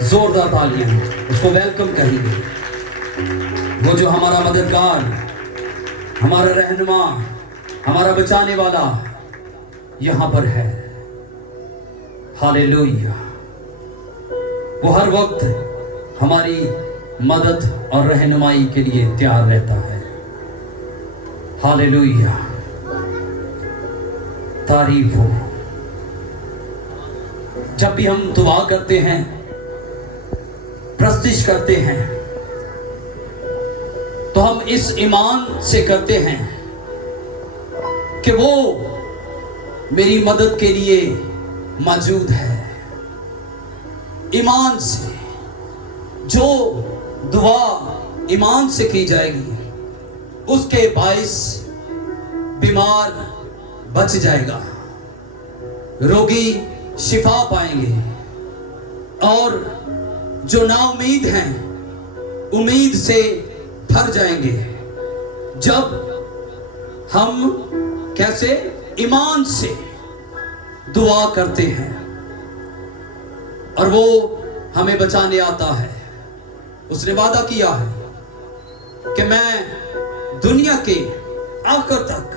زوردار تالیاں اس کو ویلکم کہیں گے. وہ جو ہمارا مددگار، ہمارا رہنما، ہمارا بچانے والا یہاں پر ہے. ہاللیلویہ. وہ ہر وقت ہماری مدد اور رہنمائی کے لیے تیار رہتا ہے. ہاللیلویہ. تعریف ہو. جب بھی ہم دعا کرتے ہیں، پرستش کرتے ہیں، تو ہم اس ایمان سے کرتے ہیں کہ وہ میری مدد کے لیے موجود ہے. ایمان سے جو دعا ایمان سے کی جائے گی اس کے باعث بیمار بچ جائے گا، روگی شفا پائیں گے، اور جو نا امید ہیں امید سے بھر جائیں گے. جب ہم کیسے ایمان سے دعا کرتے ہیں اور وہ ہمیں بچانے آتا ہے. اس نے وعدہ کیا ہے کہ میں دنیا کے آخر تک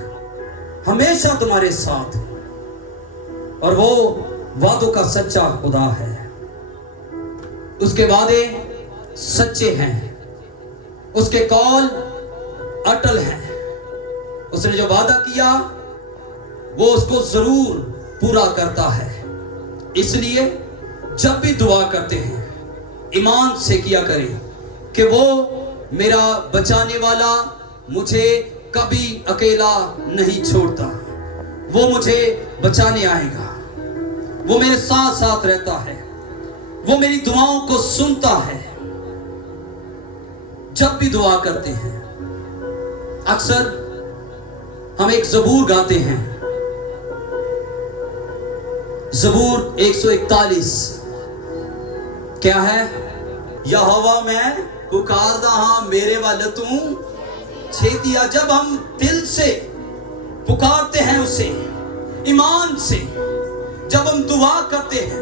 ہمیشہ تمہارے ساتھ ہوں، اور وہ وعدوں کا سچا خدا ہے. اس کے وعدے سچے ہیں، اس کے قول اٹل ہیں. اس نے جو وعدہ کیا وہ اس کو ضرور پورا کرتا ہے. اس لیے جب بھی دعا کرتے ہیں ایمان سے کیا کریں کہ وہ میرا بچانے والا مجھے کبھی اکیلا نہیں چھوڑتا. وہ مجھے بچانے آئے گا، وہ میرے ساتھ ساتھ رہتا ہے، وہ میری دعاؤں کو سنتا ہے. جب بھی دعا کرتے ہیں اکثر ہم ایک زبور گاتے ہیں، زبور 141. کیا ہے؟ یہوہ میں پکاردا ہاں میرے وال تو چھیتی آ. جب ہم دل سے پکارتے ہیں اسے ایمان سے، جب ہم دعا کرتے ہیں.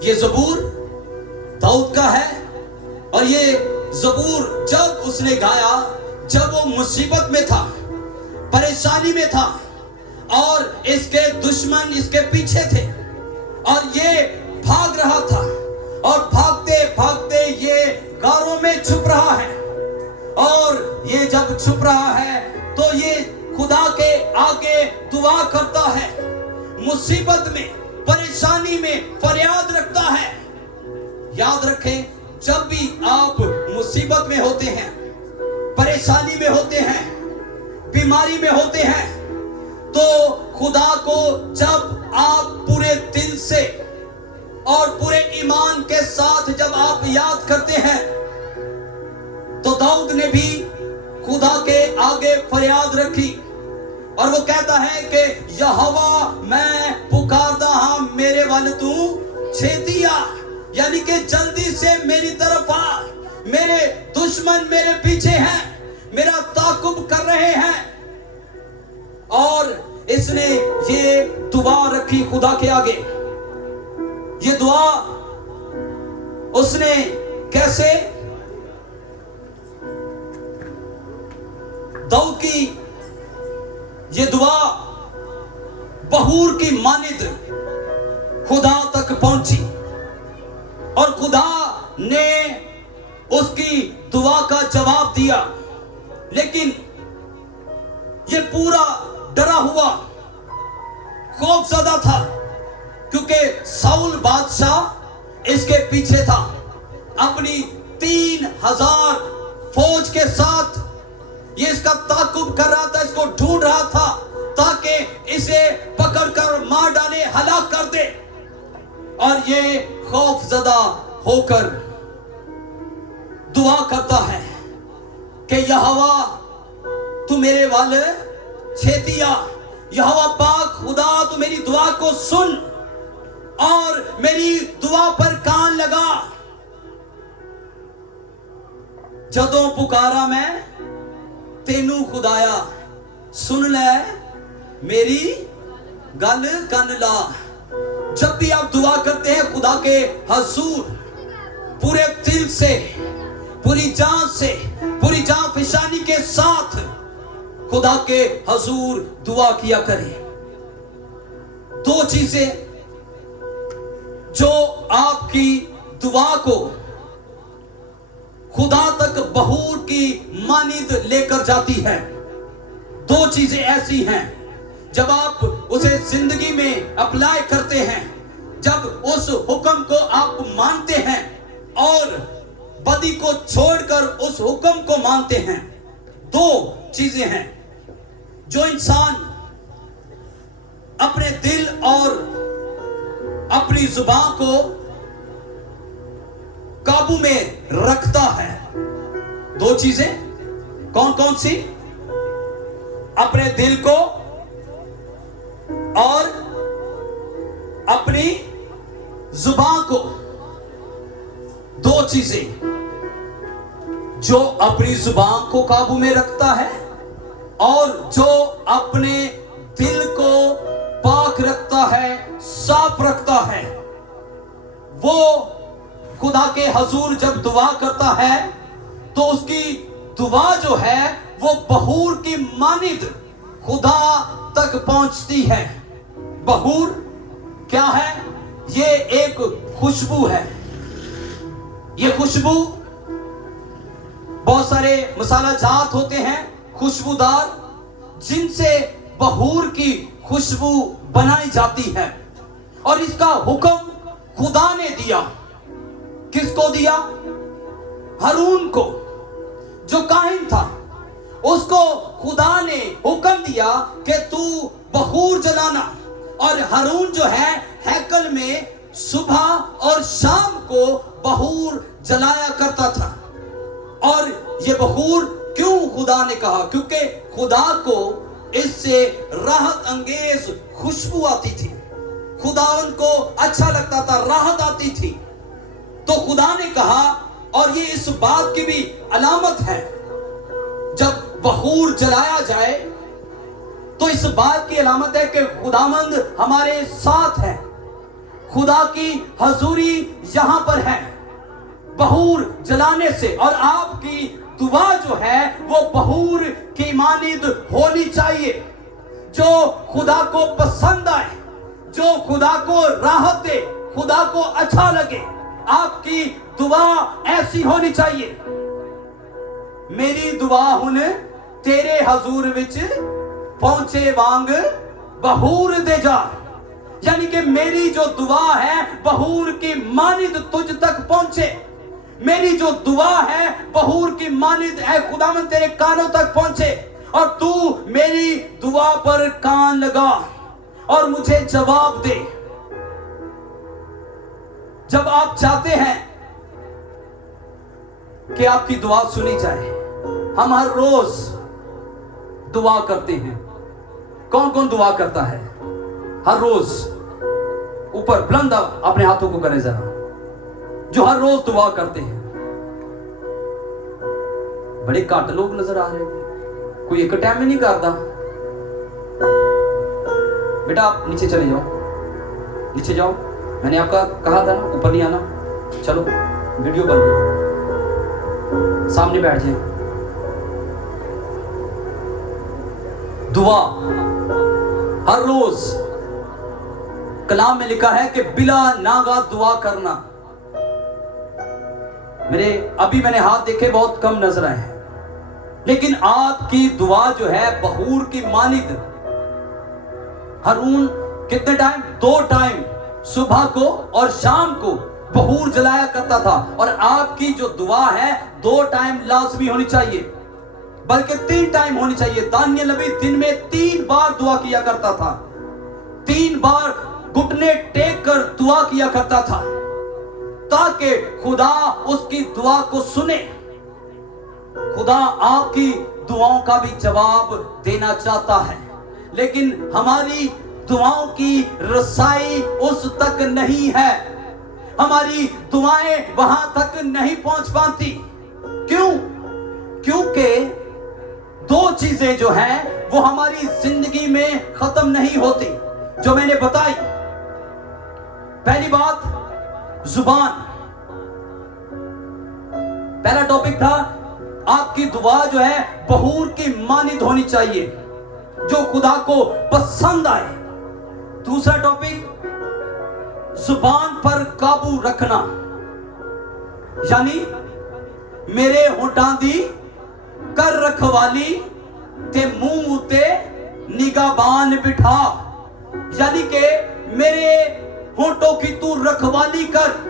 یہ زبور داؤد کا ہے، اور یہ زبور جب اس نے گایا جب وہ مصیبت میں تھا، پریشانی میں تھا، اور اس کے دشمن اس کے پیچھے تھے، اور یہ بھاگ رہا تھا، اور بھاگتے بھاگتے یہ غاروں میں چھپ رہا ہے. اور یہ جب چھپ رہا ہے تو یہ خدا کے آگے دعا کرتا ہے، مصیبت میں پریشانی میں فریاد رکھتا ہے. یاد رکھیں، جب بھی آپ مصیبت میں ہوتے ہیں، پریشانی میں ہوتے ہیں، بیماری میں ہوتے ہیں، تو خدا کو جب آپ پورے دل سے اور پورے ایمان کے ساتھ جب آپ یاد کرتے ہیں، تو داؤد نے بھی خدا کے آگے فریاد رکھی، اور وہ کہتا ہے کہ یہوہ میں پکاردا ہاں میرے وال تو چھیتی آ. یعنی کہ جلدی سے میری طرف آ، میرے دشمن میرے پیچھے ہیں، میرا تعاقب کر رہے ہیں. اور اس نے یہ دعا رکھی خدا کے آگے. یہ دعا اس نے کیسے؟ داؤد کی یہ دعا بہور کی مانند خدا تک پہنچی، اور خدا نے اس کی دعا کا جواب دیا. لیکن یہ پورا ڈرا ہوا، خوف زدہ تھا، کیونکہ ساؤل بادشاہ اس کے پیچھے تھا، اپنی 3000 فوج کے ساتھ. یہ اس کا تعاقب کر رہا تھا، اس کو ڈھونڈ رہا تھا تاکہ اسے پکڑ کر مار ڈالے، ہلاک کر دے. اور یہ خوف زدہ ہو کر دعا کرتا ہے کہ یہوہ تو میرے وال چھیتی آ. یہوہ پاک خدا تو میری دعا کو سن اور میری دعا پر کان لگا. جدوں پکارا میں تینو خدایا، سن لے میری گل کن لا. جب بھی آپ دعا کرتے ہیں خدا کے حضور، पूरे दिल से, पूरी जान से, पूरी जान फिशानी के साथ खुदा के हजूर दुआ किया करें। दो चीजें जो आपकी दुआ को खुदा तक बहूर की मानिंद लेकर जाती है। दो चीजें ऐसी हैं, जब आप उसे जिंदगी में अप्लाई करते हैं, जब उस हुक्म को आप मानते हैं और बदी को छोड़कर उस हुक्म को मानते हैं, दो चीजें हैं जो इंसान अपने दिल और अपनी जुबान को काबू में रखता है। दो चीजें कौन कौन सी? अपने दिल को और अपनी जुबान को। दो चीजें जो अपनी जुबान को काबू में रखता है और जो अपने दिल को पाक रखता है, साफ रखता है, वो खुदा के हजूर जब दुआ करता है तो उसकी दुआ जो है वो बहूर की मानिद खुदा तक पहुंचती है। बहूर क्या है? ये एक खुशबू है। ये खुशबू, बहुत सारे मसाला जात होते हैं खुशबूदार, जिनसे बहूर की खुशबू बनाई जाती है। और इसका हुक्म खुदा ने दिया। किसको दिया? हारून को, जो काहिन था। उसको खुदा ने हुक्म दिया कि तू बहूर जलाना। और हारून जो है हैकल में सुबह और शाम को बहूर जलाया करता था। और ये बहूर क्यों खुदा ने कहा? क्योंकि खुदा को इससे राहत अंगेज खुशबू आती थी, खुदावंद को अच्छा लगता था, राहत आती थी। तो खुदा ने कहा, और ये इस बात की भी अलामत है, जब बहूर जलाया जाए तो इस बात की अलामत है कि खुदावंद हमारे साथ है, खुदा की हजूरी यहां पर है बहूर जलाने से। और आपकी दुआ जो है वो बहूर की मानिद होनी चाहिए, जो खुदा को पसंद आए, जो खुदा को राहत दे, खुदा को अच्छा लगे। आपकी दुआ ऐसी होनी चाहिए, मेरी दुआ हुन तेरे हजूर विच पहुंचे वांग बहूर दे जा। यानी कि मेरी जो दुआ है बहूर की मानिद तुझ तक पहुंचे। मेरी जो दुआ है बहूर की मानिद है खुदावंद तेरे कानों तक पहुंचे, और तू मेरी दुआ पर कान लगा और मुझे जवाब दे। जब आप चाहते हैं कि आपकी दुआ सुनी जाए, हम हर रोज दुआ करते हैं। कौन कौन दुआ करता है हर रोज? ऊपर बुलंद अपने हाथों को करें जरा, जो हर रोज दुआ करते हैं। बड़े घट लोग नजर आ रहे हैं, कोई एक टाइम में नहीं करता। बेटा आप नीचे चले जाओ, नीचे जाओ। मैंने आपका कहा था ना ऊपर नहीं आना। चलो वीडियो बन गई, सामने बैठ जाए। दुआ हर रोज कलाम में लिखा है कि बिला नागा दुआ करना। मैंने हाथ देखे बहुत कम नजर आए हैं, लेकिन आपकी दुआ जो है बहूर की मानिद। हारून कितने टाइम? 2 टाइम, सुबह को और शाम को बहूर जलाया करता था। और आपकी जो दुआ है 2 टाइम लाजमी होनी चाहिए, बल्कि 3 टाइम होनी चाहिए। दानियल नबी दिन में 3 बार दुआ किया करता था, 3 बार घुटने टेक कर दुआ किया करता था, ताकि खुदा उसकी दुआ को सुने। खुदा आपकी दुआओं का भी जवाब देना चाहता है, लेकिन हमारी दुआओं की रसाई उस तक नहीं है। हमारी दुआएं वहां तक नहीं पहुंच पाती। क्यों? क्योंकि 2 चीजें जो हैं वो हमारी जिंदगी में खत्म नहीं होती, जो मैंने बताई। पहली बात जुबान। پہلا ٹاپک تھا آپ کی دعا جو ہے بہور کی مانند ہونی چاہیے جو خدا کو پسند آئے. دوسرا ٹاپک زبان پر قابو رکھنا، یعنی میرے ہونٹاں دی کر رکھوالی تے منہ تے نگہبان بٹھا، یعنی کہ میرے ہونٹوں کی تو رکھوالی کر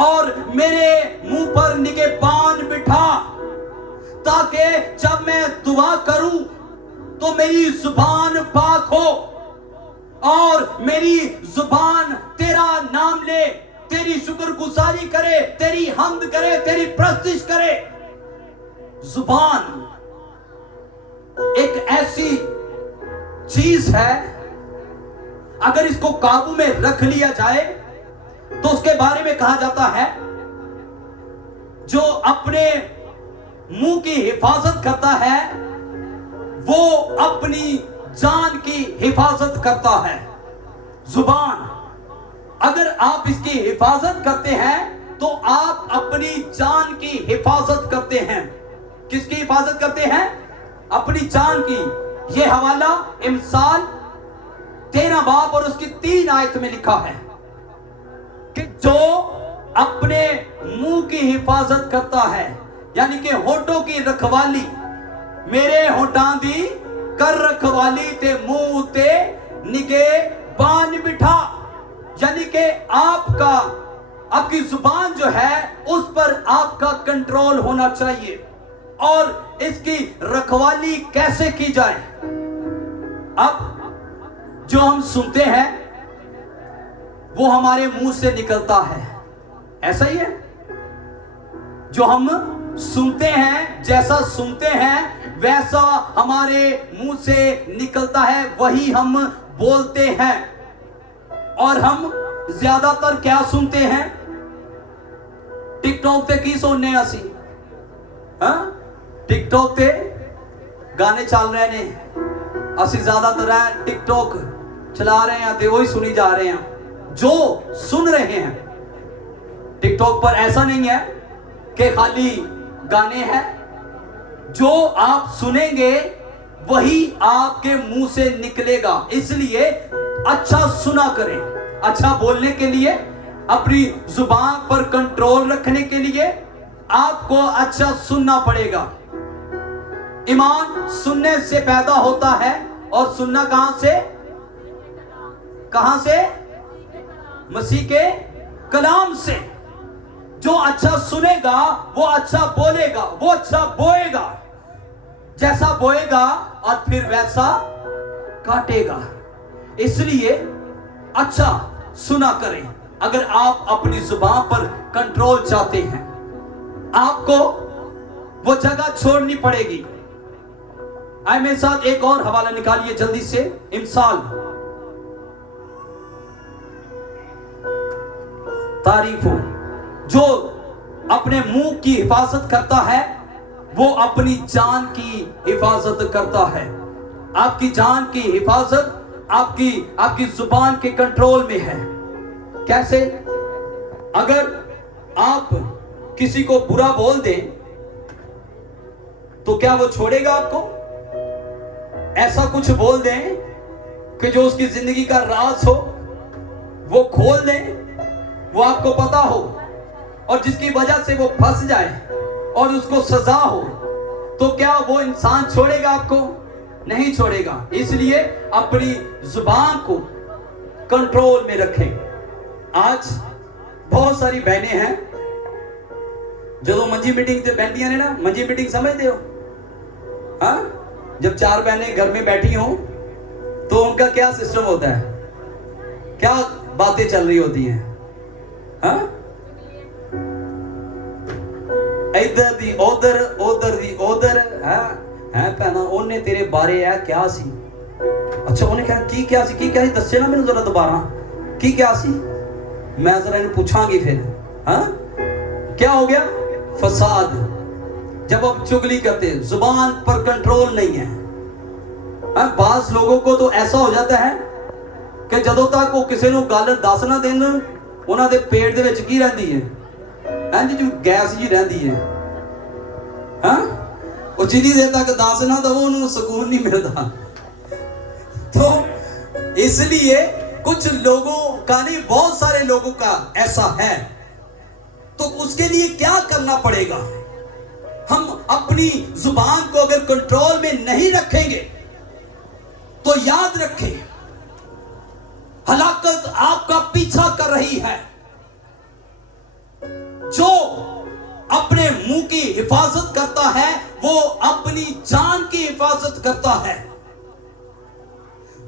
اور میرے منہ پر نگہبان بٹھا، تاکہ جب میں دعا کروں تو میری زبان پاک ہو اور میری زبان تیرا نام لے، تیری شکر گزاری کرے، تیری حمد کرے، تیری پرستش کرے. زبان ایک ایسی چیز ہے اگر اس کو قابو میں رکھ لیا جائے تو اس کے بارے میں کہا جاتا ہے جو اپنے منہ کی حفاظت کرتا ہے وہ اپنی جان کی حفاظت کرتا ہے. زبان اگر آپ اس کی حفاظت کرتے ہیں تو آپ اپنی جان کی حفاظت کرتے ہیں. کس کی حفاظت کرتے ہیں؟ اپنی جان کی. یہ حوالہ امثال 13 باب اور اس کی 3 آیت میں لکھا ہے کہ جو اپنے منہ کی حفاظت کرتا ہے، یعنی کہ ہونٹوں کی رکھوالی، میرے ہونٹاں دی کر رکھوالی تے منہ تے نگہبان بٹھا، یعنی کہ آپ کی زبان جو ہے اس پر آپ کا کنٹرول ہونا چاہیے. اور اس کی رکھوالی کیسے کی جائے؟ اب جو ہم سنتے ہیں وہ ہمارے منہ سے نکلتا ہے، ایسا ہی ہے. جو ہم سنتے ہیں، جیسا سنتے ہیں ویسا ہمارے منہ سے نکلتا ہے، وہی ہم بولتے ہیں. اور ہم زیادہ تر کیا سنتے ہیں؟ ٹک ٹاک تے کی سننے اسی؟ ٹک ٹاک تے گانے چل رہے نے، اسی زیادہ تر ٹک ٹاک چلا رہے ہیں تے وہی سنی جا رہے ہیں جو سن رہے ہیں. ٹک ٹاک پر ایسا نہیں ہے کہ خالی گانے ہیں، جو آپ سنیں گے وہی آپ کے منہ سے نکلے گا. اس لیے اچھا سنا کریں. اچھا بولنے کے لیے، اپنی زبان پر کنٹرول رکھنے کے لیے آپ کو اچھا سننا پڑے گا. ایمان سننے سے پیدا ہوتا ہے، اور سننا کہاں سے؟ مسیح کے کلام سے. جو اچھا سنے گا وہ اچھا بولے گا، وہ اچھا بوئے گا. جیسا بوئے گا اور پھر ویسا کاٹے گا. اس لیے اچھا سنا کریں. اگر آپ اپنی زبان پر کنٹرول چاہتے ہیں، آپ کو وہ جگہ چھوڑنی پڑے گی. آئے میرے ساتھ ایک اور حوالہ نکالیے جلدی سے. امثال تعریف ہو. جو اپنے منہ کی حفاظت کرتا ہے وہ اپنی جان کی حفاظت کرتا ہے. آپ کی جان کی حفاظت آپ کی زبان کے کنٹرول میں ہے. کیسے؟ اگر آپ کسی کو برا بول دیں تو کیا وہ چھوڑے گا آپ کو؟ ایسا کچھ بول دیں کہ جو اس کی زندگی کا راز ہو وہ کھول دیں، وہ آپ کو پتا ہو، اور جس کی وجہ سے وہ پھنس جائے اور اس کو سزا ہو، تو کیا وہ انسان چھوڑے گا آپ کو؟ نہیں چھوڑے گا. اس لیے اپنی زبان کو کنٹرول میں رکھیں. آج بہت ساری بہنیں ہیں جو منجی میٹنگ تے بہنیاں نے نا. منجی میٹنگ سمجھتے ہو؟ ہاں، جب 4 بہنیں گھر میں بیٹھی ہوں تو ان کا کیا سسٹم ہوتا ہے؟ کیا باتیں چل رہی ہوتی ہیں؟ ہاں، ادھر دی ادھر، ادھر دی ادھر. ہے پہنا انہیں تیرے بارے ہے کیا سی؟ اچھا انہیں کہا کی کیا سی دسے نا میں ذرا دوبارہ کی کیا سی؟ میں ذرا انہیں پوچھاں گی پھر. ہاں کیا ہو گیا؟ فساد. جب آپ چگلی کرتے، زبان پر کنٹرول نہیں ہے. بعض لوگوں کو تو ایسا ہو جاتا ہے کہ جدوں تک وہ کسی نو گل دس نہ دین انہاں دے پیٹ دے وچ کی رہندی ہے؟ इंज जो गैस जी रहती है, हाँ, और जितनी देर तक दस ना दो उन्होंने सुकून नहीं मिलता। तो इसलिए कुछ लोगों का नहीं, बहुत सारे लोगों का ऐसा है। तो उसके लिए क्या करना पड़ेगा? हम अपनी जुबान को अगर कंट्रोल में नहीं रखेंगे तो याद रखें, हलाकत आपका पीछा कर रही है। जो अपने मुंह की हिफाजत करता है वो अपनी जान की हिफाजत करता है।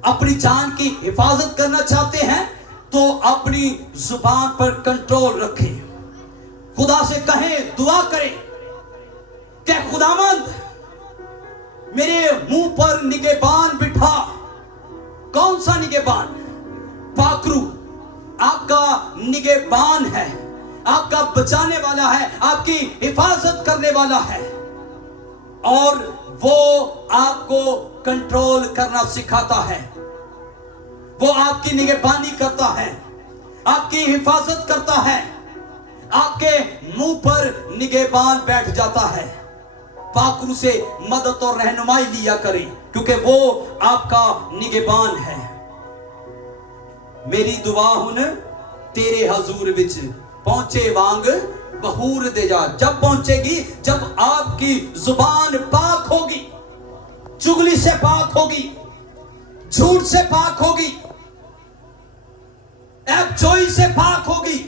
अपनी जान की हिफाजत करना चाहते हैं तो अपनी जुबान पर कंट्रोल रखें। खुदा से कहें, दुआ करें कि खुदावंद मेरे मुंह पर निगहबान बिठा। कौन सा निगहबान? पाखरू आपका निगहबान है, आपका बचाने वाला है, आपकी हिफाजत करने वाला है, और वो आपको कंट्रोल करना सिखाता है। वो आपकी निगहबानी करता है, आपकी हिफाजत करता है, आपके मुंह पर निगहबान बैठ जाता है। पाखरू से मदद और रहनुमाई लिया करें क्योंकि वो आपका निगहबान है। मेरी दुआ हुन तेरे हजूर विच पहुंचे वांग बहूर दे जा। जब पहुंचेगी जब आपकी जुबान पाक होगी, चुगली से पाक होगी, झूठ से पाक होगी, ऐबजोई से पाक होगी।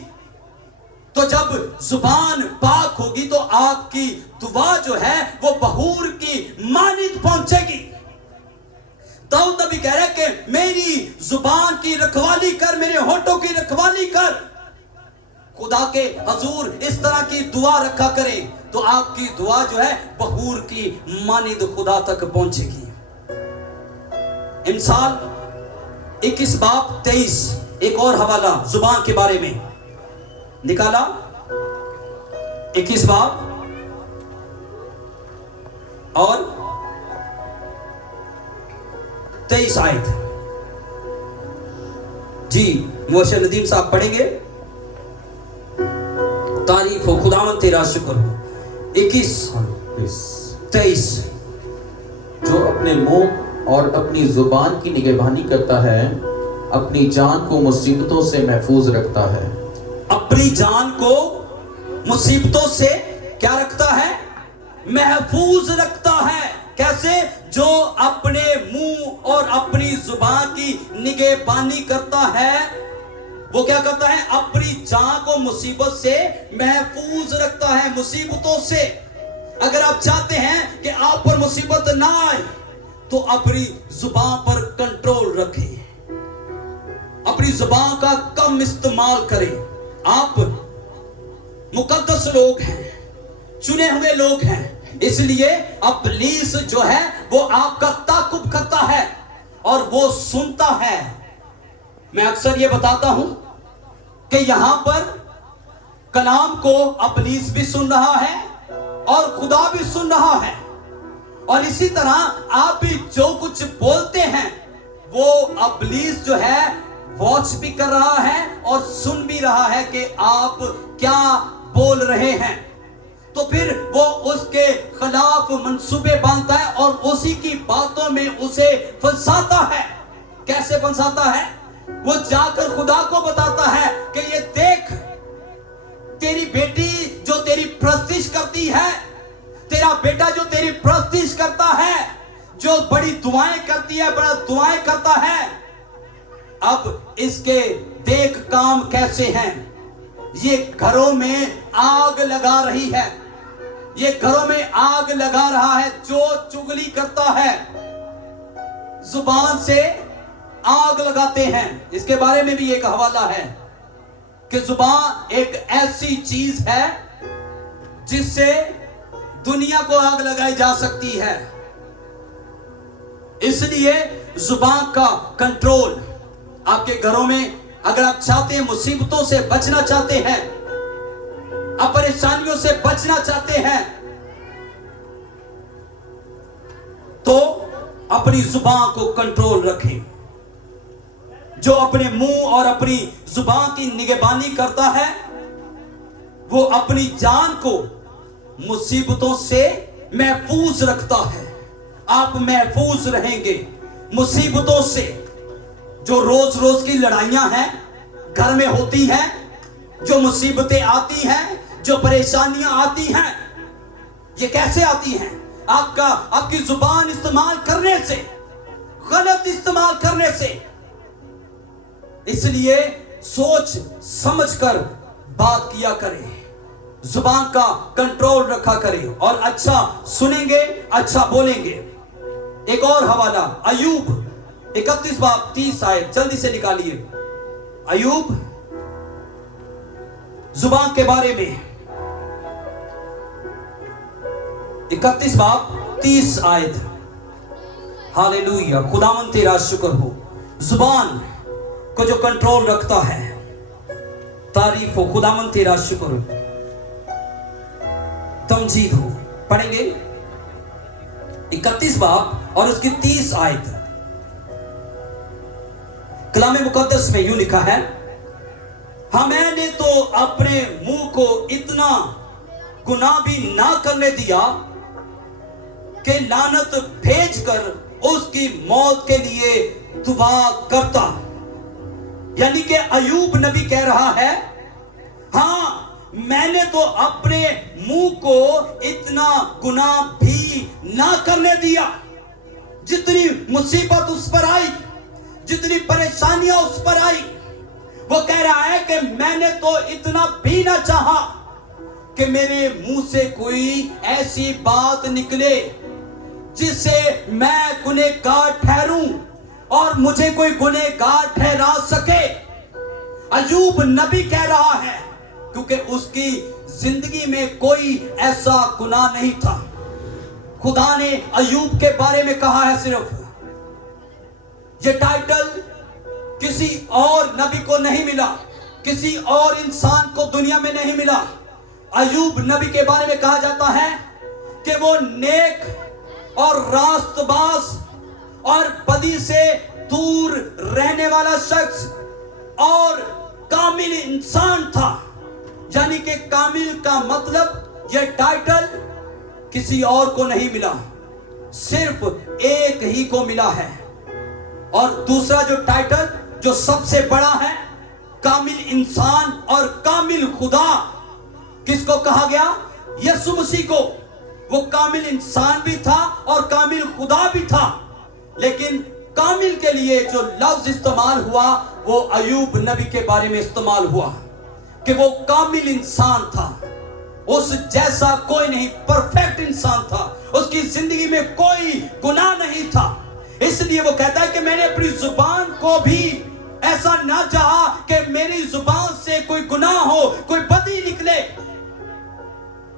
तो जब जुबान पाक होगी तो आपकी दुआ जो है वो बहूर की मानिंद पहुंचेगी। दाऊद नबी कह रहे कि मेरी जुबान की रखवाली कर, मेरे होठों की रखवाली कर। खुदा के हजूर इस तरह की दुआ रखा करें तो आपकी दुआ जो है बहूर की मानिंद खुदा तक पहुंचेगी। इमसाल 21 बाब 23 एक और हवाला जुबान के बारे में निकाला। 21 बाब और 23 आयत। जी मोशे नदीम साहब पढ़ेंगे। तारीफ हो खुदावंद तेरा शुक्र हो। 21 23। जो अपने मुंह और अपनी जुबान की निगहबानी करता है अपनी जान को मुसीबतों से महफूज रखता है। अपनी जान को मुसीबतों से क्या रखता है? महफूज रखता है। कैसे? जो अपने मुंह और अपनी जुबान की निगहबानी करता है वो क्या करता है? अपनी जान को मुसीबत से महफूज रखता है, मुसीबतों से। अगर आप चाहते हैं कि आप पर मुसीबत ना आए तो अपनी जुबान पर कंट्रोल रखें, अपनी जुबान का कम इस्तेमाल करें। आप मुकद्दस लोग हैं, चुने हुए लोग हैं, इसलिए इब्लीस जो है वो आपका ताकुब करता है और वो सुनता है। मैं अक्सर ये बताता हूं कि यहां पर कलाम को इब्लीस भी सुन रहा है और खुदा भी सुन रहा है, और इसी तरह आप भी जो कुछ बोलते हैं वो इब्लीस जो है वॉच भी कर रहा है और सुन भी रहा है कि आप क्या बोल रहे हैं। तो फिर वो उसके खिलाफ मंसूबे बांधता है और उसी की बातों में उसे फंसाता है। कैसे फंसाता है? वो जाकर खुदा को बताता है कि ये देख, तेरी बेटी जो तेरी प्रस्तिश करती है, तेरा बेटा जो तेरी प्रस्तिश करता है, जो बड़ी दुआएं करती है, बड़ा दुआएं करता है, अब इसके देख काम कैसे हैं। ये घरों में आग लगा रही है, ये घरों में आग लगा रहा है। जो चुगली करता है जुबान से आग लगाते हैं। इसके बारे में भी एक हवाला है कि जुबान एक ऐसी चीज है जिससे दुनिया को आग लगाई जा सकती है। इसलिए जुबान का कंट्रोल आपके घरों में, अगर आप चाहते हैं, मुसीबतों से बचना चाहते हैं, आप परेशानियों से बचना चाहते हैं, तो अपनी जुबान को कंट्रोल रखें। जो अपने मुंह और अपनी जुबान की निगहबानी करता है وہ اپنی جان کو مصیبتوں سے محفوظ رکھتا ہے. آپ محفوظ رہیں گے مصیبتوں سے. جو روز روز کی لڑائیاں ہیں گھر میں ہوتی ہیں, جو مصیبتیں آتی ہیں, جو پریشانیاں آتی ہیں, یہ کیسے آتی ہیں؟ آپ کی زبان استعمال کرنے سے, غلط استعمال کرنے سے. اس لیے سوچ سمجھ کر بات کیا کریں, زبان کا کنٹرول رکھا کریں, اور اچھا سنیں گے, اچھا بولیں گے. ایک اور حوالہ, ایوب 31 باب 30 آیت, جلدی سے نکالیے. ایوب زبان کے بارے میں 31 باب 30 آیت. ہالیلویا, خداوند تیرا شکر ہو. زبان کو جو کنٹرول رکھتا ہے, تعریف ہو, خداوند تیرا شکر ہو, تمجید ہو. پڑھیں گے 31 باب اور اس کی 30 آیت. کلام مقدس میں یوں لکھا ہے, ہاں میں نے تو اپنے منہ کو اتنا گناہ بھی نہ کرنے دیا کہ لعنت بھیج کر اس کی موت کے لیے دعا کرتا. یعنی کہ ایوب نبی کہہ رہا ہے, ہاں میں نے تو اپنے منہ کو اتنا گناہ بھی نہ کرنے دیا. جتنی مصیبت اس پر آئی, جتنی پریشانیاں اس پر آئی, وہ کہہ رہا ہے کہ میں نے تو اتنا بھی نہ چاہا کہ میرے منہ سے کوئی ایسی بات نکلے جس سے میں گنہگار ٹھہروں اور مجھے کوئی گنہگار ٹھہرا سکے. ایوب نبی کہہ رہا ہے کیونکہ اس کی زندگی میں کوئی ایسا گناہ نہیں تھا. خدا نے ایوب کے بارے میں کہا ہے صرف. یہ ٹائٹل کسی اور نبی کو نہیں ملا, کسی اور انسان کو دنیا میں نہیں ملا. ایوب نبی کے بارے میں کہا جاتا ہے کہ وہ نیک اور راست باز اور بدی سے دور رہنے والا شخص اور کامل انسان تھا. یعنی کہ کامل کا مطلب یہ ٹائٹل کسی اور کو نہیں ملا, صرف ایک ہی کو ملا ہے. اور دوسرا جو ٹائٹل جو سب سے بڑا ہے, کامل انسان اور کامل خدا, کس کو کہا گیا؟ یسوع مسیح کو. وہ کامل انسان بھی تھا اور کامل خدا بھی تھا. لیکن کامل کے لیے جو لفظ استعمال ہوا وہ ایوب نبی کے بارے میں استعمال ہوا کہ وہ کامل انسان تھا, اس جیسا کوئی نہیں, پرفیکٹ انسان تھا, اس کی زندگی میں کوئی گناہ نہیں تھا. اس لیے وہ کہتا ہے کہ میں نے اپنی زبان کو بھی ایسا نہ چاہا کہ میری زبان سے کوئی گناہ ہو, کوئی بدی نکلے.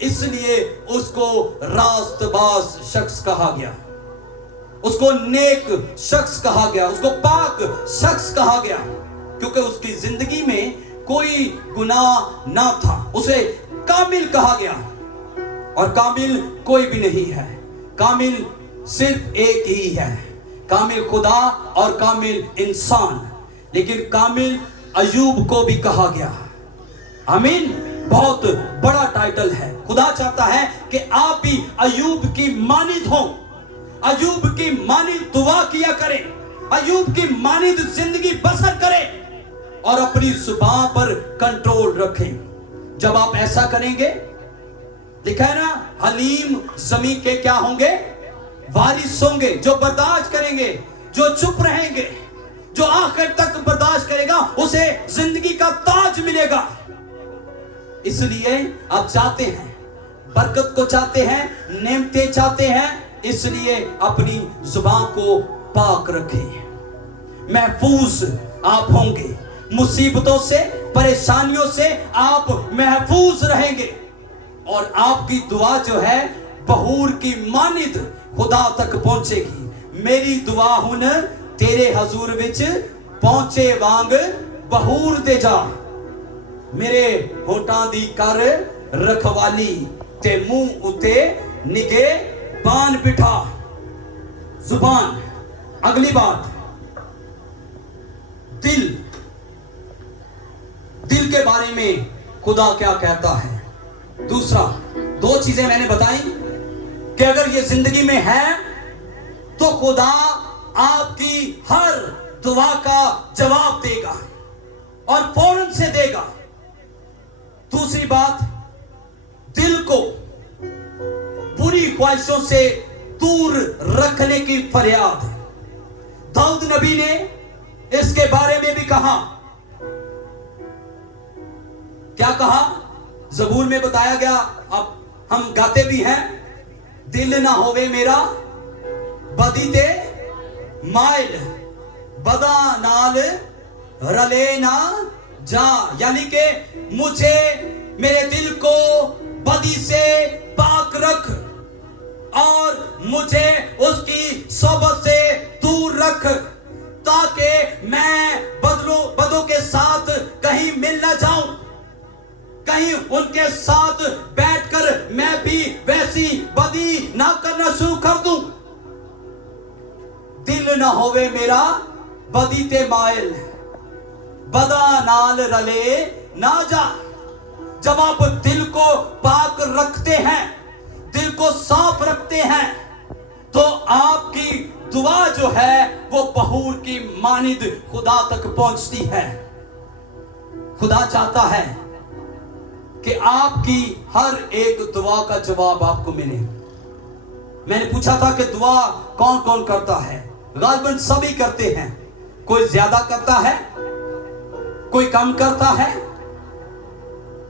اس لیے اس کو راست باز شخص کہا گیا, اس کو نیک شخص کہا گیا, اس کو پاک شخص کہا گیا, کیونکہ اس کی زندگی میں کوئی گناہ نہ تھا. اسے کامل کہا گیا, اور کامل کوئی بھی نہیں ہے, کامل صرف ایک ہی ہے, کامل خدا اور کامل انسان. لیکن کامل ایوب کو بھی کہا گیا. آمین. بہت بڑا ٹائٹل ہے. خدا چاہتا ہے کہ آپ بھی ایوب کی مانند ہوں, ایوب کی مانند دعا کیا کریں, ایوب کی مانند زندگی بسر کریں اور اپنی زبان پر کنٹرول رکھیں. جب آپ ایسا کریں گے, لکھا ہے نا, حلیم زمین کے کیا ہوں گے؟ وارث ہوں گے. جو برداشت کریں گے, جو چپ رہیں گے, جو آخر تک برداشت کرے گا, اسے زندگی کا تاج ملے گا. اس لیے آپ چاہتے ہیں, برکت کو چاہتے ہیں, نعمتیں چاہتے ہیں, اس لیے اپنی زبان کو پاک رکھیں. محفوظ آپ ہوں گے, مصیبتوں سے, پریشانیوں سے آپ محفوظ رہیں گے, اور آپ کی دعا جو ہے بہور کی مانند خدا تک پہنچے گی. میری دعا ہن تیرے حضور وچ پہنچے وانگ بہور دے جا, میرے ہوٹاں دی کر رکھوالی تے منہ اتے نگے بان بٹھا. زبان. اگلی بات, دل. دل کے بارے میں خدا کیا کہتا ہے؟ दूसरा, दो चीजें मैंने बताई कि अगर ये जिंदगी में है तो खुदा आपकी हर दुआ का जवाब देगा और फौरन से देगा। दूसरी बात, दिल को बुरी ख्वाहिशों से दूर रखने की फरियाद। दाऊद नबी ने इसके बारे में भी कहा। क्या कहा? ज़बूर में बताया गया, अब हम गाते भी हैं, दिल ना होवे मेरा बदी ते माइल, बदा नाल रले ना जा, यानी कि मुझे, मेरे दिल को बदी से पाक रख और मुझे उसकी सोबत से दूर रख, ताकि मैं बदों के साथ कहीं मिल ना जाऊं, कहीं उनके साथ बैठकर मैं भी वैसी बदी ना करना शुरू कर दूं। दिल ना होवे मेरा बदी ते माइल, बदा नाल रले ना जा। जब आप दिल को पाक रखते हैं, दिल को साफ रखते हैं, तो आपकी दुआ जो है वो बहूर की मानिद खुदा तक पहुंचती है। खुदा चाहता है कि आपकी हर एक दुआ का जवाब आपको मिले। मैंने पूछा था कि दुआ कौन कौन करता है? गालिबन सभी करते हैं। कोई ज्यादा करता है, कोई कम करता है।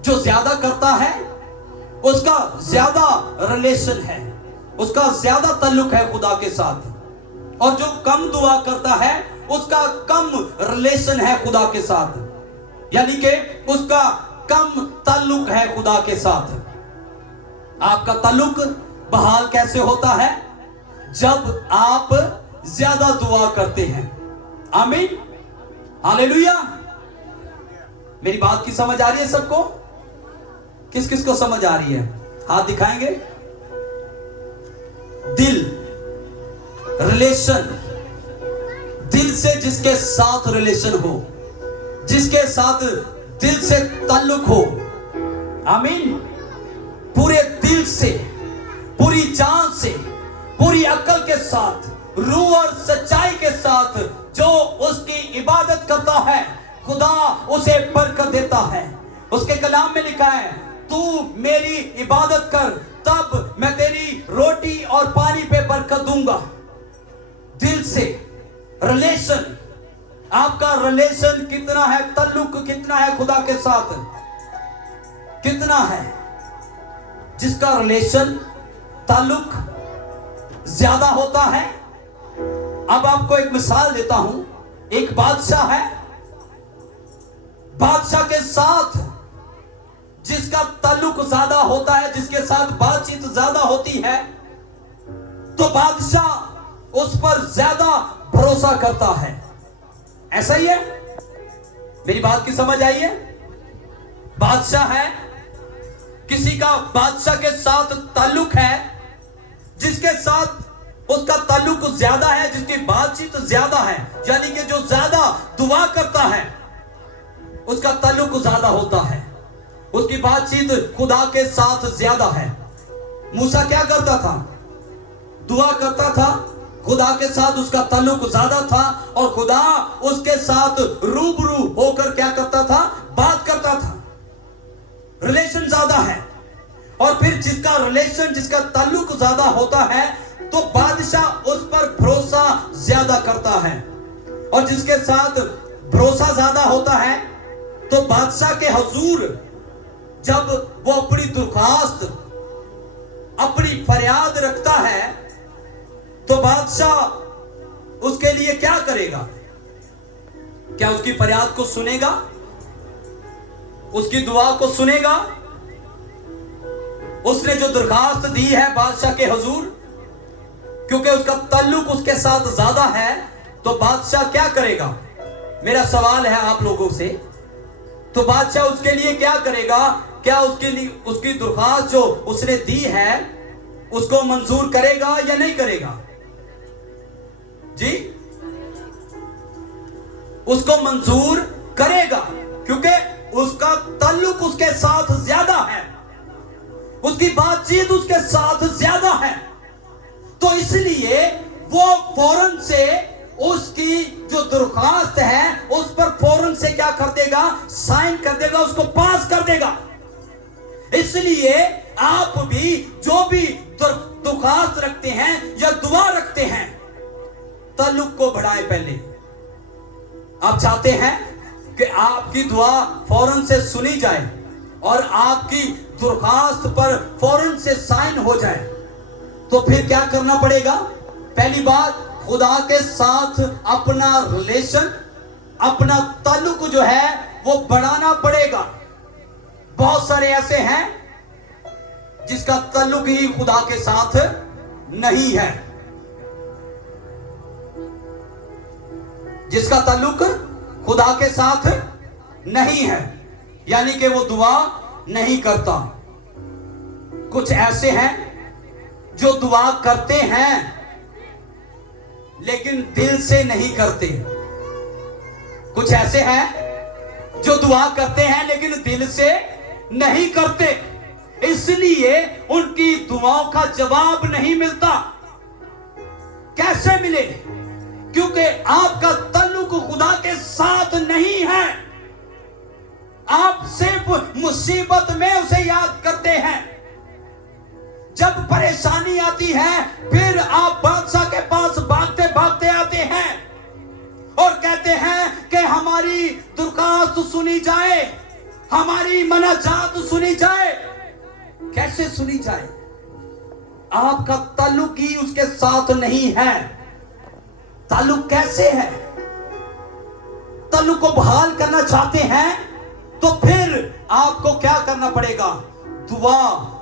जो ज्यादा करता है उसका ज्यादा रिलेशन है, उसका ज्यादा ताल्लुक है खुदा के साथ, और जो कम दुआ करता है उसका कम रिलेशन है खुदा के साथ, यानी कि उसका कम ताल्लुक है खुदा के साथ। आपका ताल्लुक बहाल कैसे होता है? जब आप ज्यादा दुआ करते हैं। आमीन, हालेलुया। मेरी बात की समझ आ रही है सबको? किस किस को समझ आ रही है? हाथ दिखाएंगे। दिल, रिलेशन, दिल से जिसके साथ रिलेशन हो, जिसके साथ दिल से ताल्लुक हो, आमीन, पूरे दिल से, पूरी जान से, पूरी अक्ल के साथ, रूह और सच्चाई के साथ जो उसकी इबादत करता है, खुदा उसे बरकत देता है। उसके कलाम में लिखा है, तू मेरी इबादत कर तब मैं तेरी रोटी और पानी पे बरकत दूंगा। दिल से रिलेशन, आपका रिलेशन कितना है, ताल्लुक कितना है खुदा के साथ, कितना है? जिसका रिलेशन, ताल्लुक ज्यादा होता है। अब आपको एक मिसाल देता हूं। एक बादशाह है, बादशाह के साथ जिसका ताल्लुक ज्यादा होता है, जिसके साथ बातचीत ज्यादा होती है, तो बादशाह उस पर ज्यादा भरोसा करता है। ऐसा ही है? मेरी बात की समझ आई है? बादशाह है, किसी का बादशाह के साथ ताल्लुक है, जिसके साथ उसका ताल्लुक ज्यादा है, जिसकी बातचीत ज्यादा है, यानी कि जो ज्यादा दुआ करता है उसका ताल्लुक ज्यादा होता है, उसकी बातचीत खुदा के साथ ज्यादा है। मूसा क्या करता था? दुआ करता था, खुदा के साथ उसका ताल्लुक ज्यादा था और खुदा उसके साथ रूबरू होकर क्या करता था? बात करता था। रिलेशन ज्यादा है। और फिर जिसका रिलेशन, जिसका ताल्लुक ज्यादा होता है, तो बादशाह उस पर भरोसा ज्यादा करता है। और जिसके साथ भरोसा ज्यादा होता है, तो बादशाह के हुजूर जब वो अपनी दरख्वास्त, अपनी फरियाद रखता है, तो बादशाह उसके लिए क्या करेगा? क्या उसकी फरियाद को सुनेगा? उसकी दुआ को सुनेगा? उसने जो दरखास्त दी है बादशाह के हुजूर, क्योंकि उसका ताल्लुक उसके साथ ज्यादा है, तो बादशाह क्या करेगा? मेरा सवाल है आप लोगों से, तो बादशाह उसके लिए क्या करेगा? क्या उसके लिए उसकी दरखास्त जो उसने दी है उसको मंजूर करेगा या नहीं करेगा? जी, उसको मंजूर करेगा, क्योंकि उसका ताल्लुक उसके साथ ज्यादा है। उसकी बातचीत उसके साथ ज्यादा है, तो इसलिए वो फौरन से उसकी जो दरख्वास्त है उस पर फौरन से क्या कर देगा, साइन कर देगा, उसको पास कर देगा। इसलिए आप भी जो भी दरख्वास्त रखते हैं या दुआ रखते हैं, ताल्लुक को बढ़ाए। पहले आप चाहते हैं कि आपकी दुआ फौरन से सुनी जाए और आपकी दरख्वास्त पर फौरन से साइन हो जाए, तो फिर क्या करना पड़ेगा? पहली बात, खुदा के साथ अपना रिलेशन, अपना ताल्लुक जो है वो बढ़ाना पड़ेगा। बहुत सारे ऐसे हैं जिसका ताल्लुक ही खुदा के साथ नहीं है, जिसका ताल्लुक खुदा के साथ नहीं है, यानी कि वो दुआ नहीं करता। कुछ ऐसे हैं जो दुआ करते हैं लेकिन दिल से नहीं करते। कुछ ऐसे हैं जो दुआ करते हैं लेकिन दिल से नहीं करते, इसलिए उनकी दुआओं का जवाब नहीं मिलता। कैसे मिले? क्योंकि आपका ताल्लुक खुदा के साथ नहीं है। आप सिर्फ मुसीबत में उसे याद करते हैं। जब परेशानी आती है फिर आप बादशाह के पास भागते भागते आते हैं और कहते हैं कि हमारी दरख्वास्त सुनी जाए, हमारी मनाजात सुनी जाए। कैसे सुनी जाए? आपका ताल्लुक ही उसके साथ नहीं है। ताल्लुक कैसे है? ताल्लुक को बहाल करना चाहते हैं तो फिर आपको क्या करना पड़ेगा? दुआ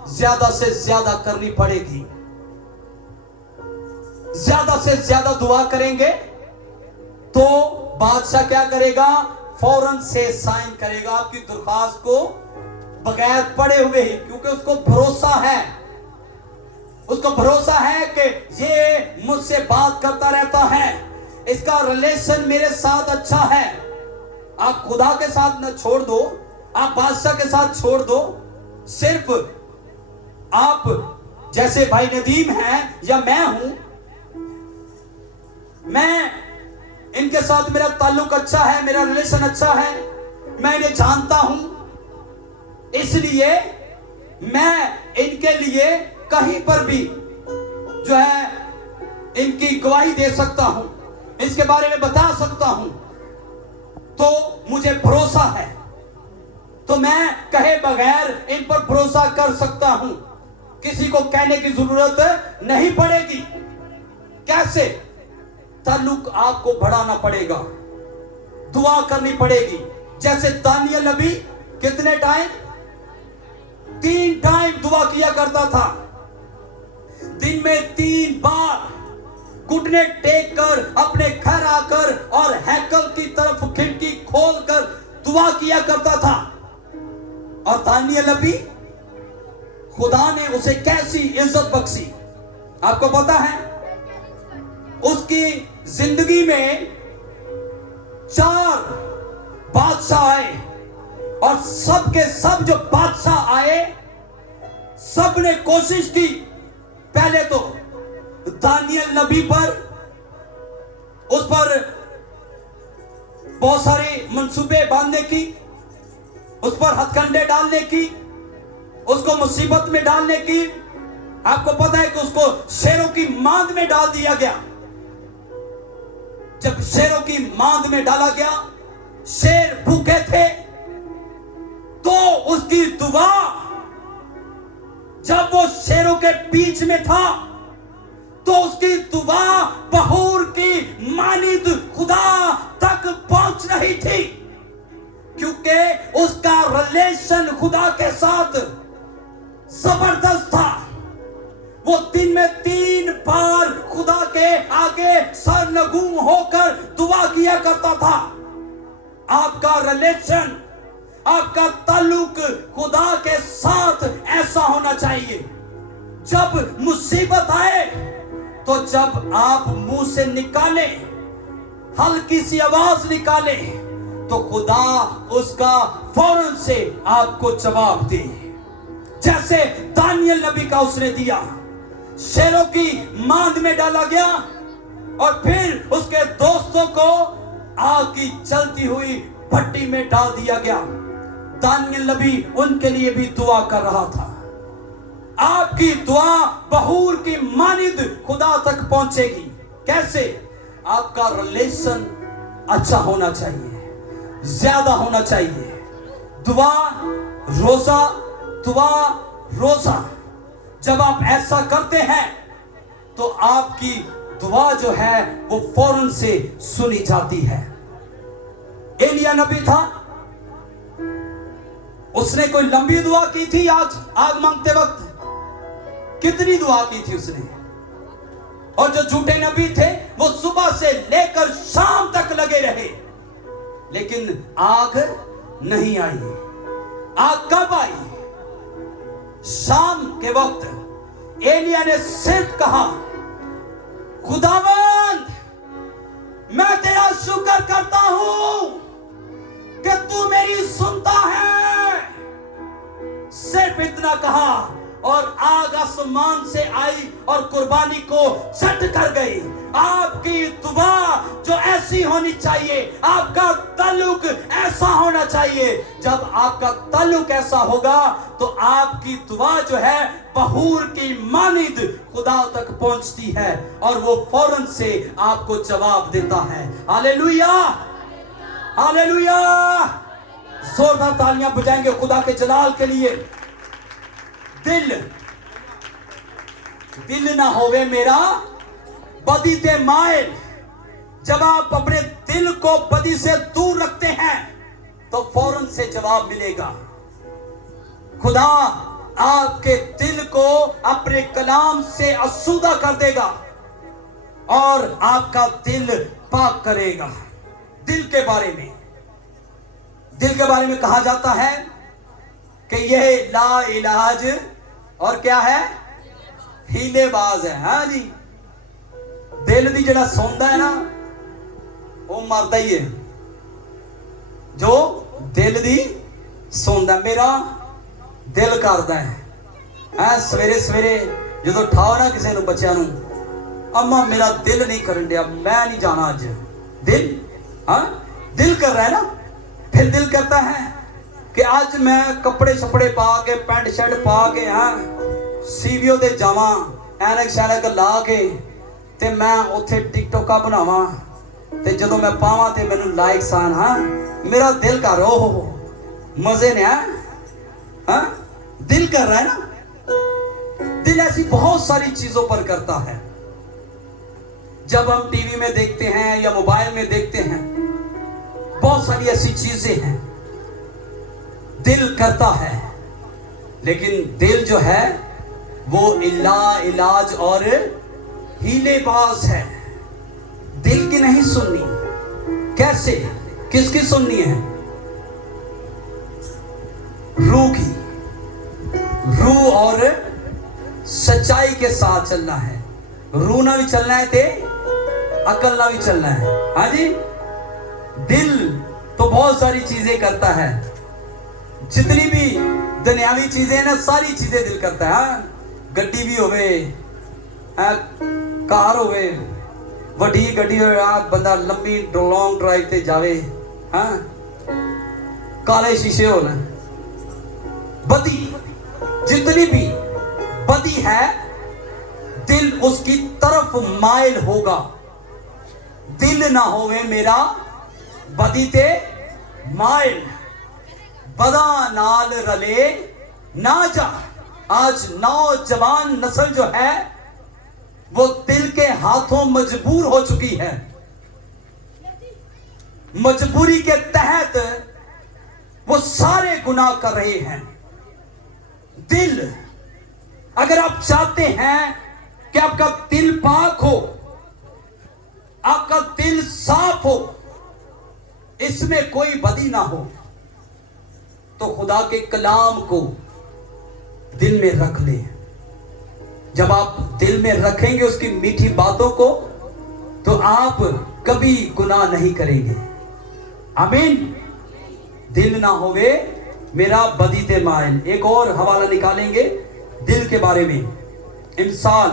ज्यादा से ज्यादा करनी पड़ेगी। ज्यादा से ज्यादा दुआ करेंगे तो बादशाह क्या करेगा? फौरन से साइन करेगा आपकी दरख्वास्त को बगैर पढ़े हुए ही, क्योंकि उसको भरोसा है, उसको भरोसा है कि ये मुझसे बात करता रहता है, इसका रिलेशन मेरे साथ अच्छा है। आप खुदा के साथ न छोड़ दो, आप बादशाह के साथ छोड़ दो, सिर्फ आप जैसे भाई नदीम हैं या मैं हूं, मैं इनके साथ मेरा ताल्लुक अच्छा है, मेरा रिलेशन अच्छा है, मैं इन्हें जानता हूं, इसलिए मैं इनके लिए कहीं पर भी जो है इनकी गवाही दे सकता हूं, इसके बारे में बता सकता हूं, तो मुझे भरोसा है, तो मैं कहे बगैर इन पर भरोसा कर सकता हूं, किसी को कहने की जरूरत नहीं पड़ेगी। कैसे? ताल्लुक आपको बढ़ाना पड़ेगा, दुआ करनी पड़ेगी। जैसे दानियल नबी कितने टाइम? 3 टाइम दुआ किया करता था, दिन में 3 बार घुटने टेक कर अपने घर आकर और हैकल की तरफ खिड़की खोलकर दुआ किया करता था। और दानियल नबी, खुदा ने उसे कैसी इज्जत बख्शी आपको पता है? उसकी जिंदगी में 4 बादशाह आए और सब के सब जो बादशाह आए, सब ने कोशिश की पहले तो दानियल नबी पर, उस पर बहुत सारे मंसूबे बांधने की, उस पर हथकंडे डालने की, उसको मुसीबत में डालने की। आपको पता है कि उसको शेरों की मांद में डाल दिया गया। जब शेरों की मांद में डाला गया, शेर भूखे थे, तो उसकी दुआ, जब वो शेरों के बीच में था, तो उसकी दुआ बहूर की मानिद खुदा तक पहुंच रही थी, क्योंकि उसका रिलेशन खुदा के साथ जबरदस्त था। वो दिन में 3 बार खुदा के आगे सरनगू होकर दुआ किया करता था। आपका रिलेशन, आपका ताल्लुक खुदा के साथ ऐसा होना चाहिए। जब मुसीबत आए तो जब आप मुंह से निकाले, हल्की सी आवाज निकाले, तो खुदा उसका फौरन से आपको जवाब दे। जैसे दानियल नबी का उसने दिया। शेरों की मांद में डाला गया और फिर उसके दोस्तों को आग की जलती हुई भट्टी में डाल दिया गया। दानियल नबी उनके लिए भी दुआ कर रहा था। आपकी दुआ बहूर की मानिद खुदा तक पहुंचेगी। कैसे? आपका रिलेशन अच्छा होना चाहिए, ज्यादा होना चाहिए। दुआ रोजा, दुआ रोजा। जब आप ऐसा करते हैं तो आपकी दुआ जो है वो फौरन से सुनी जाती है। एलिया नबी था, उसने कोई लंबी दुआ की थी आज आग मांगते वक्त? कितनी दुआ की थी उसने? और जो झूठे नबी थे वो सुबह से लेकर शाम तक लगे रहे, लेकिन आग नहीं आई। आग कब आई? शाम के वक्त। एलिया ने सिर्फ कहा, खुदावंद मैं तेरा शुक्र करता हूं कि तू मेरी सुनता है। सिर्फ इतना कहा और आग आसमान से आई और कुर्बानी को सट कर गई। आपकी दुआ जो ऐसी होनी चाहिए, आपका ताल्लुक ऐसा होना चाहिए। जब आपका ताल्लुक ऐसा होगा तो आपकी दुआ जो है बहूर की मानिद खुदा तक पहुंचती है और वो फौरन से आपको जवाब देता है। Hallelujah, hallelujah. जोरदार तालियां बजाएंगे खुदा के जलाल के लिए। दिल ना होवे मेरा बदी ते माइल। जब आप अपने दिल को बदी से दूर रखते हैं तो फौरन से जवाब मिलेगा। खुदा आपके दिल को अपने कलाम से आसूदा कर देगा और आपका दिल पाक करेगा। दिल के बारे में कहा जाता है कि यह ला इलाज और क्या है? हीलेबाज है। हाँ जी, दिल दी जड़ा सौंदा है ना वो मरदा ही है। जो दिल दी सौंदा, मेरा दिल करदा है सवेरे सवेरे जो ठाओ ना किसी बच्चों नूं, अम्मा मेरा दिल नहीं करन दिया, मैं नहीं जाना अज। दिल कर रहा है ना। फिर दिल करता है कि आज मैं कपड़े शपड़े पा के पैंट शर्ट पा के सीवीओ दे जावां, ऐनक शैनक ला के ते मैं उत्थे टिकटोका बनावां ते जदों मैं पावां ते मैनूं लाइक्स आन। मेरा दिल कर रहा हो मजे ने। दिल कर रहा है ना। दिल ऐसी बहुत सारी चीजों पर करता है। जब हम टीवी में देखते हैं या मोबाइल में देखते हैं, बहुत सारी ऐसी चीजें हैं दिल करता है, लेकिन दिल जो है वो इलाज और हीलेबाज है। दिल की नहीं सुननी। कैसे? किसकी सुननी है? रूह की। रूह और सच्चाई के साथ चलना है। रूह ना भी चलना है ते अकल ना भी चलना है। हाँ जी। दिल तो बहुत सारी चीजें करता है। जितनी भी दुनियावी चीजें ना सारी चीजें दिल करता है। गड्डी भी होवे, कार होवे, वड्डी गड्डी होवे, बंदा लंबी लॉन्ग ड्राइव ते जावे, काले शीशे होना, बदी जितनी भी बदी है दिल उसकी तरफ माइल होगा। दिल ना होवे मेरा बदी ते माइल, बदा नाल रले ना जा। आज नौजवान नस्ल जो है वो दिल के हाथों मजबूर हो चुकी है। मजबूरी के तहत वो सारे गुनाह कर रहे हैं। दिल, अगर आप चाहते हैं कि आपका दिल पाक हो, आपका दिल साफ हो, इसमें कोई बदी ना हो, तो खुदा के कलाम को दिल में रख ले। जब आप दिल में रखेंगे उसकी मीठी बातों को, तो आप कभी गुनाह नहीं करेंगे। आमीन। दिल ना होवे मेरा बदीते माइल। एक और हवाला निकालेंगे दिल के बारे में, इमसाल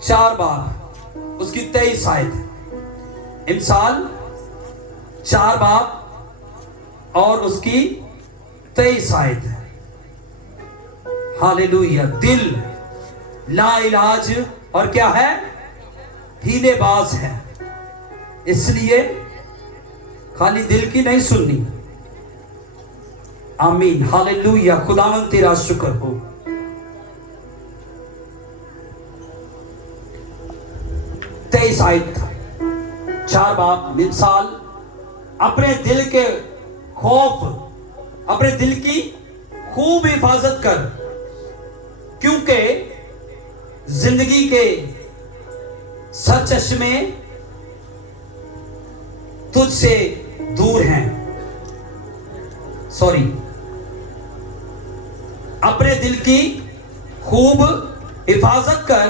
4 बाब उसकी 23 आयत। इमसाल 4 बाब और उसकी 23 आयत। हालेलुया। दिल लाइलाज और क्या है, हीलेबाज है, इसलिए खाली दिल की नहीं सुननी। आमीन, हालेलुया। खुदावंद तेरा शुक्र हो। तेईस आयत 4 बाब मिसाल, अपने दिल के खौफ, अपने दिल की खूब हिफाजत कर, क्योंकि जिंदगी के सरचश्मे तुझसे दूर हैं। सॉरी, अपने दिल की खूब हिफाजत कर,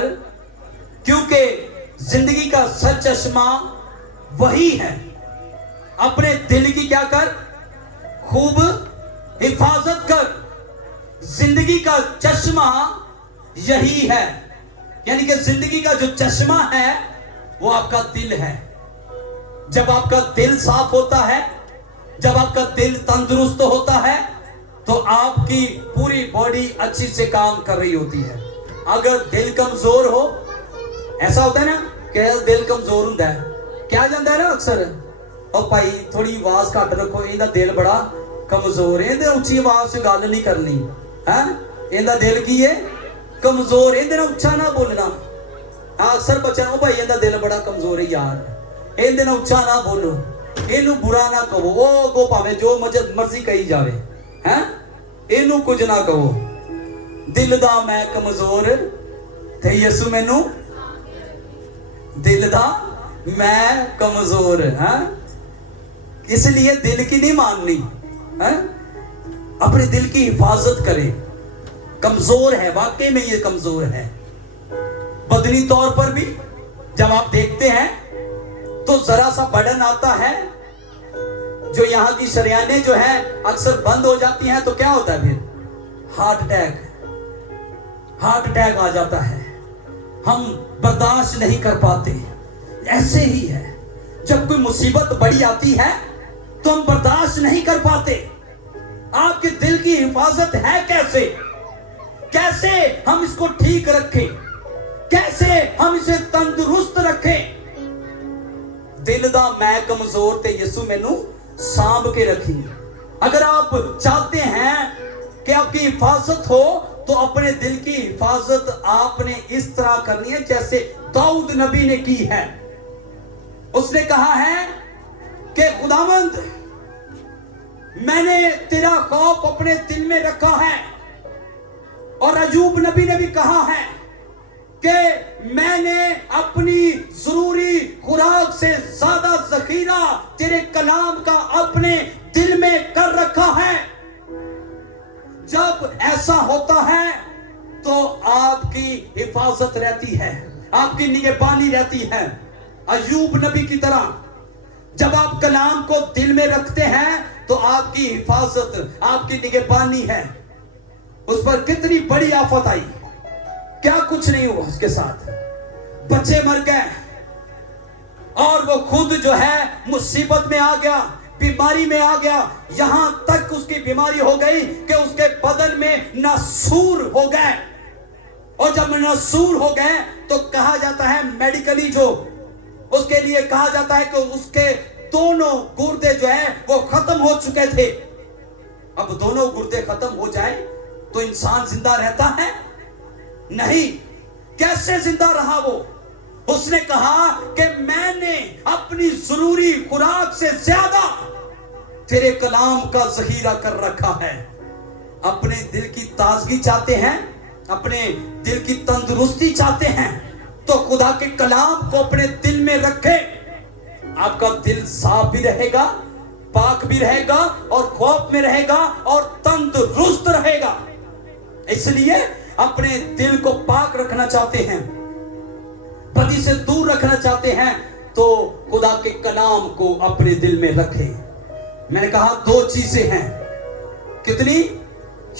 क्योंकि जिंदगी का सरचश्मा वही है। अपने दिल की क्या कर, खूब हिफाजत कर। जिंदगी का चश्मा यही है, यानी कि जिंदगी का जो चश्मा है वो आपका दिल है। जब आपका दिल साफ होता है, जब आपका दिल तंदुरुस्त होता है, तो आपकी पूरी बॉडी अच्छी से काम कर रही होती है। अगर दिल कमजोर हो, ऐसा होता है ना कि दिल कमजोर होता है, क्या जाता है ना अक्सर, और भाई थोड़ी आवाज घट रखो, इनका दिल बड़ा कमजोर है, इहदे उच्ची आवाज से गल नहीं करनी है, इनका दिल की है कमजोर, इहदे नाल उच्चा ना बोलना। अक्सर बच्चों को भाई इनका दिल बड़ा कमजोर है यार, इहदे नाल उच्चा ना बोलो, इनू बुरा ना कहो, वो अगो भावे जो मर्जी कही जावे, हैं इनू कुछ ना कहो। दिल दा मैं कमजोर ते यसू मैनू, दिल दा मैं कमजोर, हैं इसलिए दिल की नहीं माननी, हैं अपने दिल की हिफाजत करें। कमजोर है, वाकई में ये कमजोर है। बदनी तौर पर भी जब आप देखते हैं तो जरा सा बर्डन आता है, जो यहाँ की शरियाने जो है अक्सर बंद हो जाती हैं, तो क्या होता है फिर, हार्ट अटैक आ जाता है, हम बर्दाश्त नहीं कर पाते। ऐसे ही है, जब कोई मुसीबत बड़ी आती है तो हम बर्दाश्त नहीं कर पाते। आपके दिल की हिफाजत है कैसे, कैसे हम इसको ठीक रखें, कैसे हम इसे तंदुरुस्त रखें। दिल दा मैं कमजोर ते यसू मैनू सांभ के रखी। अगर आप चाहते हैं कि आपकी हिफाजत हो, तो अपने दिल की हिफाजत आपने इस तरह करनी है जैसे दाऊद नबी ने की है। उसने कहा है कि खुदावंद, मैंने तेरा खौफ अपने दिल में रखा है। और अय्यूब नबी ने भी कहा है कि मैंने अपनी जरूरी खुराक से ज्यादा जखीरा तेरे कलाम का अपने दिल में कर रखा है। जब ऐसा होता है तो आपकी हिफाजत रहती है, आपकी निगहबानी रहती है। अय्यूब नबी की तरह जब आप कलाम को दिल में रखते हैं तो आपकी हिफाजत, आपकी निगहबानी है। उस पर कितनी बड़ी आफत आई, क्या कुछ नहीं हुआ उसके साथ, बच्चे मर गए और वो खुद जो है मुसीबत में आ गया, बीमारी में आ गया। यहां तक उसकी बीमारी हो गई कि उसके बदन में नसूर हो गए, और जब नसूर हो गए तो कहा जाता है मेडिकली, जो उसके लिए कहा जाता है कि उसके दोनों गुर्दे जो है वो खत्म हो चुके थे। अब दोनों गुर्दे खत्म हो जाए तो इंसान जिंदा रहता है? नहीं। कैसे जिंदा रहा वो? उसने कहा कि मैंने अपनी जरूरी खुराक से ज्यादा तेरे कलाम का जखीरा कर रखा है। अपने दिल की ताजगी चाहते हैं, अपने दिल की तंदुरुस्ती चाहते हैं, तो खुदा के कलाम को अपने दिल में रखें। आपका दिल साफ भी रहेगा, पाक भी रहेगा, और खौफ में रहेगा, और तंदुरुस्त रहेगा। इसलिए अपने दिल को पाक रखना चाहते हैं, बदी से दूर रखना चाहते हैं, तो खुदा के कलाम को अपने दिल में रखें। मैंने कहा 2 चीजें हैं। कितनी?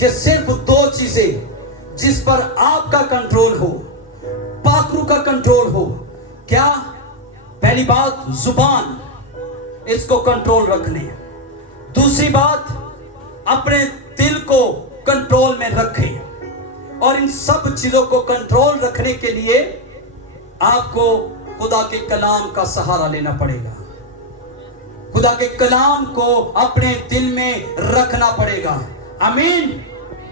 یہ صرف دو چیزیں جس پر آپ کا کنٹرول ہو, پاک روح کا کنٹرول ہو. کیا؟ پہلی بات زبان, اس کو کنٹرول رکھنے. دوسری بات اپنے دل کو کنٹرول میں رکھیں. اور ان سب چیزوں کو کنٹرول رکھنے کے لیے آپ کو خدا کے کلام کا سہارا لینا پڑے گا. خدا کے کلام کو اپنے دل میں رکھنا پڑے گا. آمین.